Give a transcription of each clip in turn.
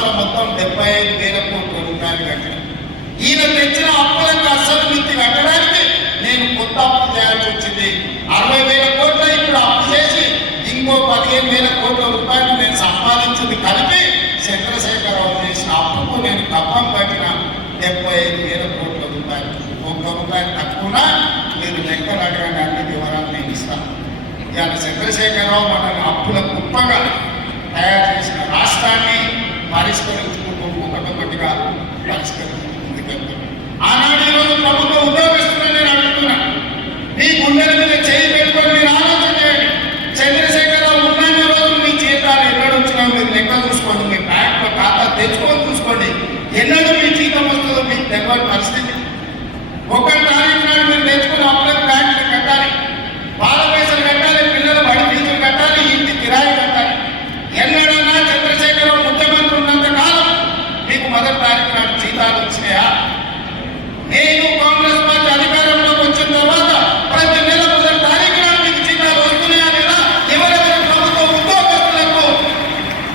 సంవత్సరం మొత్తం 75,000 కోట్ల రూపాయలు కట్టిన. ఈయన తెచ్చిన అప్పులకు అసలు మిత్తి కట్టడానికి నేను కొత్త అప్పు చేయాల్సి వచ్చింది. 60,000 కోట్ల ఇప్పుడు అప్పు చేసి ఇంకో 15,000 కోట్ల రూపాయలు నేను సంపాదించింది కలిపి చంద్రశేఖరరావు చేసిన అప్పుకు నేను కప్పం కట్టిన 75,000 కోట్ల రూపాయలు. ఒక్క రూపాయలు తక్కువ మీరు లెక్కలు అడగండి, అన్ని వివరాలు నేను ఇస్తాను. ఇవాళ చంద్రశేఖరరావు మనల్ని అప్పుల కుప్పగా తయారు చేసిన రాష్ట్రాన్ని పరిష్కరించుకుంటూ ఒకటొకటిగా పరిష్కరించుకుంటున్నాను. ఆనాడు ఈరోజు ప్రభుత్వ ఉద్యోగస్తులను నేను అడుగుతున్నాను, మీ గుండెల మీద చేయి పెట్టుకొని మీరు ఆలోచన చేయండి. చంద్రశేఖరరావు ఉన్న రోజులు మీ జీతాలు ఎక్కడ వచ్చినా మీరు లెక్క చూసుకోండి, మీ బ్యాంకులో ఖాతా తెచ్చుకొని చూసుకోండి. ఎన్నడూ మీ జీతం వస్తుందో మీకు తెలియని పరిస్థితి. 1 తారీఖు నాడు మీరు తెచ్చుకుని అప్పులకు బ్యాంకులు కట్టాలి, పాల పైసలు కట్టాలి, పిల్లల బడి ఫీజులు కట్టాలి, ఇంటి కిరాయి కట్టాలి. ఎన్నడన్నా చంద్రశేఖరరావు ముఖ్యమంత్రి ఉన్నంత కాలం మీకు 1 తారీఖు నాడు జీతాలు వచ్చినాయా? నేను కాంగ్రెస్ పార్టీ అధికారంలోకి వచ్చిన తర్వాత ప్రతి నెల 1 తారీఖు నాడు మీకు జీతాలు వస్తున్నాయా లేదా? ఎవరెవరి ప్రభుత్వ ఉద్యోగస్తులకు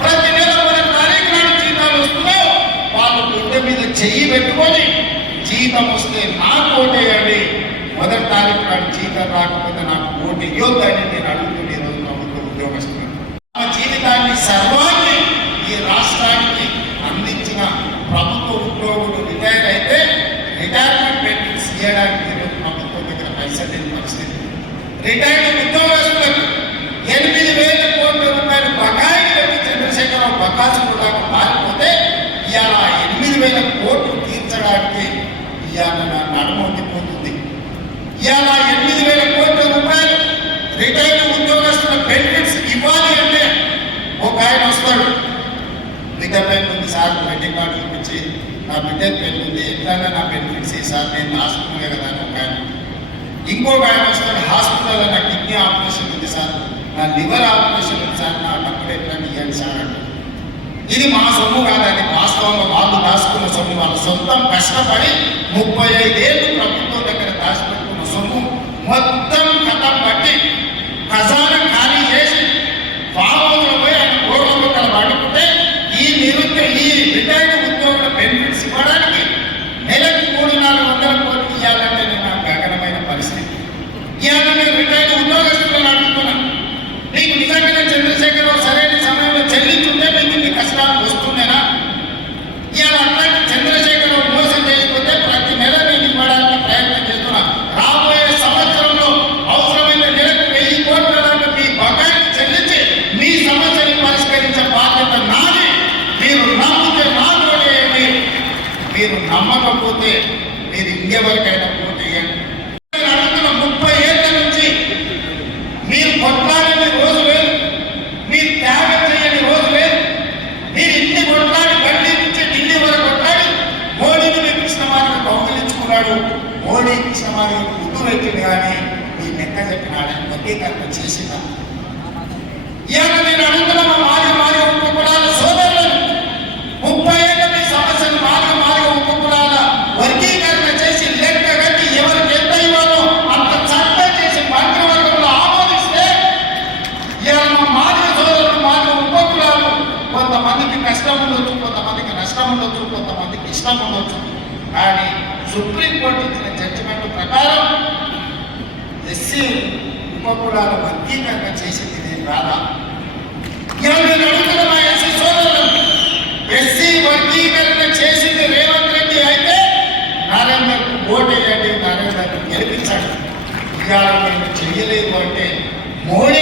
ప్రతి నెల 1 తారీఖు నాడు జీతాలు వస్తున్నాయో వాళ్ళు గుండె మీద చెయ్యి పెట్టుకొని జీతం వస్తే నాకు ఓటేయండి, 1 తారీఖు నాడు జీతం రాకపోతే నాకు ఓటు ఇవ్వద్దని నేను అడుగుతుంది. ఈరోజు ప్రభుత్వ ఉద్యోగస్తులు తమ జీవితాన్ని సర్వాన్ని ఈ రాష్ట్రానికి అందించిన ప్రభుత్వ ఉద్యోగులు రిటైర్ అయితే రిటైర్మెంట్ బెనిఫిట్స్ ఇవ్వడానికి ఈరోజు ప్రభుత్వం దగ్గర పైసలు లేని పరిస్థితి. రిటైర్డ్ ఉద్యోగస్తులకు 8,000 కోట్ల రూపాయలు బకాయిలు పెట్టి చంద్రశేఖరరావు బకాసులు కూడా మారిపోతే ఇవాళ 8,000 కోట్లు తీర్చడానికి ఇవాళ నడుము ఉండిపోతుంది. ఇవాళ 8,000 కోట్ల రూపాయలు రిటైర్డ్ ఉద్యోగస్తుల బెనిఫిట్స్ ఇవ్వాలి అంటే ఒక ఆయన వస్తాడు, బిడ్డ పెళ్ళి ఉంది సార్, వెడ్డింగ్ కార్డు చూపించి నా బిడ్డ పెళ్ళి ఉంది, ఎట్లయినా నా బెనిఫిట్స్ సార్, నేను హాస్పిటల్ కదా అని ఒక ఆయన. ఇంకొక ఆయన వస్తాడు, హాస్పిటల్లో నా కిడ్నీ ఆపరేషన్ ఉంది సార్, నా లివర్ ఆపరేషన్ ఉంది సార్, నా డబ్బులు ఎట్లని ఇవ్వండి సార్ అంటే. ఇది మా సొమ్ము కాదని వాస్తవంగా వాళ్ళు దాచుకున్న సొమ్ము, వాళ్ళ సొంతం కష్టపడి 35 ఏళ్ళు ప్రభుత్వం దగ్గర దాచిపెట్టుకున్న సొమ్ము మొత్తం కథం పట్టి ఖజానా ఖాళీ చేసి ఫామ్లో పోయి ఆయన కోట్ల పడుకుంటే ఈ రిటైర్డ్ ఉద్యోగుల బెనిఫిట్స్ ఇవ్వడానికి నెలకు 300-400 కోట్లు ఇవ్వాలంటే నాకు గగనమైన పరిస్థితి. ఇవాళ నేను రిటైర్డ్ ఉద్యోగస్తులను అడుగుతున్నాను, నీకు నిజంగానే చంద్రశేఖరరావు సరైన సమయంలో చెల్లించుంటే మీకు ఇన్ని కష్టాలు వస్తుందేనా? ఇవాళ అట్లాంటి చంద్రశేఖరరావు మోసం చేసిపోతే ప్రతి నెల నేను ఇవ్వడానికి ప్రయత్నం చేస్తున్నా. రాబోయే సంవత్సరంలో అవసరమైన నెలకు 1000 కోట్ల దాకా మీ బకాయిని చెల్లించి మీ సమస్యని పరిష్కరించే బాధ్యత నాది. మీరు నమ్మితే మాట్లాడేయండి, మీరు నమ్మకపోతే మీరు ఇంకెవరికైనా పోటీయండి. నేను అడుగుతున్న 30 ఏళ్ల నుంచి మీరు కొట్లాడని రోజు లేదు, మీరు త్యాగం చేయని రోజు లేదు. మీరు ఇన్ని కొట్లాడి ఢిల్లీ నుంచి ఢిల్లీ వరకు కొట్లాడి మోడీని మీ కృష్ణమార్గం కౌగిలించుకున్నాడు, మోడీ కృష్ణమార్గం ముద్దు పెట్టింది, కానీ మీ లెక్క చెప్పినాడని వర్గీకరణ చేసిన. ఇవాళ నేను అడుగుతున్న మా మాదిగ ఉపకులాల సోదరులను 30 ఏళ్ళ మీ సమస్యను మాదిగ ఉపకులాల వర్గీకరణ చేసి లెక్క కట్టి ఎవరికి ఎంత ఇవ్వాలో అంత చట్టం చేసి మంత్రివర్గంలో ఆమోదిస్తే ఇవాళ మా మాదిగ సోదరులు మాదిగ ఉపకులాలు కొంతమందికి కష్టం ఉండొచ్చు, కొంతమందికి నష్టం ఉండొచ్చు, కొంతమందికి ఇష్టం ఉండొచ్చు, కానీ సుప్రీంకోర్టు ఇచ్చిన జడ్జిమెంట్ ప్రకారం ఎస్సీ ఉపకులాల వర్గీకరణ చేసింది నేను రాదా? ఇవాళ నేను అడుగుతున్న మా ఎస్సీ సోదరులను, ఎస్సీ వర్గీకరణ చేసింది రేవంత్ రెడ్డి అయితే నరేందర్కు ఓటేయండి, నరేందర్ను గెలిపించండి. ఇవాళ నేను చెయ్యలేదు అంటే మోడీ